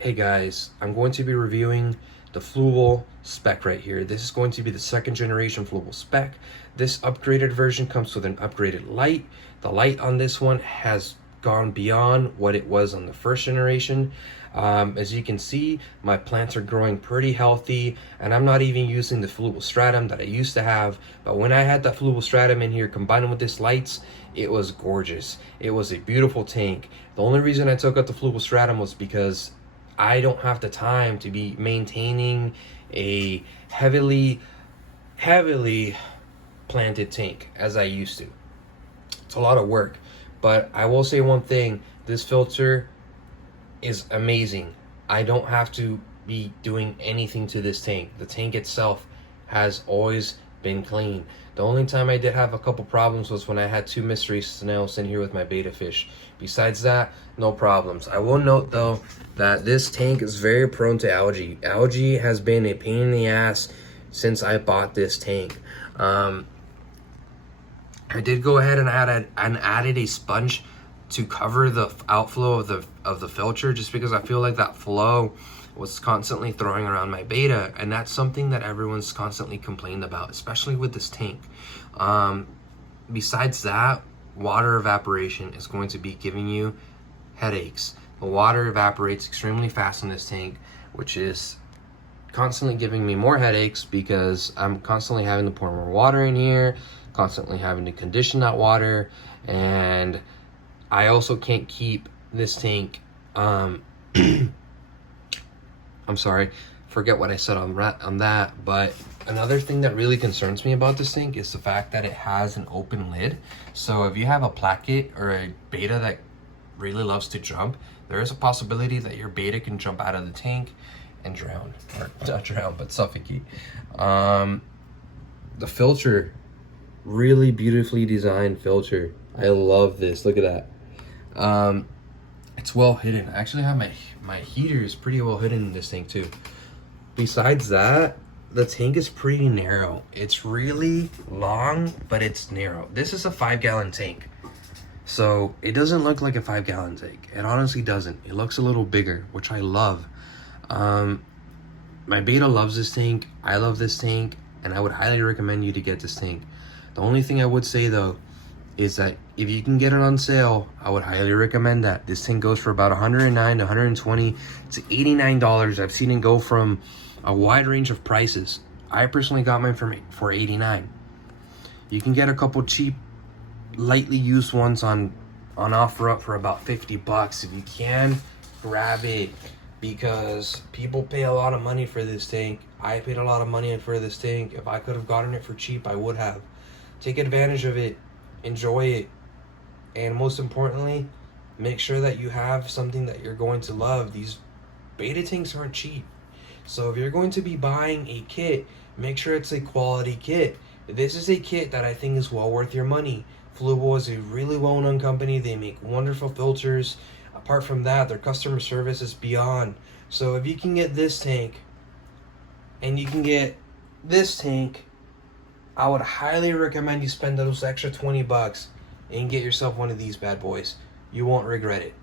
Hey guys, I'm going to be reviewing the Fluval Spec right here. This is going to be the second generation Fluval Spec. This upgraded version comes with an upgraded light. The light on this one has gone beyond what it was on the first generation. As you can see, my plants are growing pretty healthy, and I'm not even using the Fluval Stratum that I used to have. But when I had that Fluval Stratum in here combined with this lights, it was gorgeous. It was a beautiful tank. The only reason I took out the Fluval Stratum was because I don't have the time to be maintaining a heavily planted tank as I used to. It's a lot of work, but I will say one thing: this filter is amazing. I don't have to be doing anything to this tank. The tank itself has always been clean. The only time I did have a couple problems was when I had two mystery snails in here with my betta fish. Besides that, no problems. I will note though that this tank is very prone to algae. Algae has been a pain in the ass since I bought this tank. I did go ahead and added a sponge to cover the outflow of the filter, just because I feel like that flow was constantly throwing around my betta, and that's something that everyone's constantly complained about, especially with this tank. Besides that, water evaporation is going to be giving you headaches. The water evaporates extremely fast in this tank, which is constantly giving me more headaches because I'm constantly having to pour more water in here, constantly having to condition that water, and I also can't keep this tank I'm sorry, forget what I said on that, but another thing that really concerns me about this tank is the fact that it has an open lid. So if you have a placket or a betta that really loves to jump, there is a possibility that your betta can jump out of the tank and drown, or not drown, but suffocate. The filter, really beautifully designed filter. I love this. Look at that. It's well hidden. I actually have my heater is pretty well hidden in this tank too. Besides that, the tank is pretty narrow. It's really long, but it's narrow. This is a 5-gallon tank, so it doesn't look like a 5-gallon tank. It honestly doesn't. It looks a little bigger, which I love. My betta loves this tank. I love this tank, and I would highly recommend you to get this tank. The only thing I would say though is that if you can get it on sale, I would highly recommend that. This thing goes for about $109 to $120 to $89. I've seen it go from a wide range of prices. I personally got mine for $89. You can get a couple cheap, lightly used ones on offer up for about $50. If you can, grab it, because people pay a lot of money for this tank. I paid a lot of money for this tank. If I could have gotten it for cheap, I would have. Take advantage of it. Enjoy it, and most importantly, make sure that you have something that you're going to love. These betta tanks aren't cheap, so if you're going to be buying a kit, make sure it's a quality kit. This is a kit that I think is well worth your money. Fluval is a really well-known company. They make wonderful filters. Apart from that, their customer service is beyond. So if you can get this tank and you can get this tank, I would highly recommend you spend those extra $20 and get yourself one of these bad boys. You won't regret it.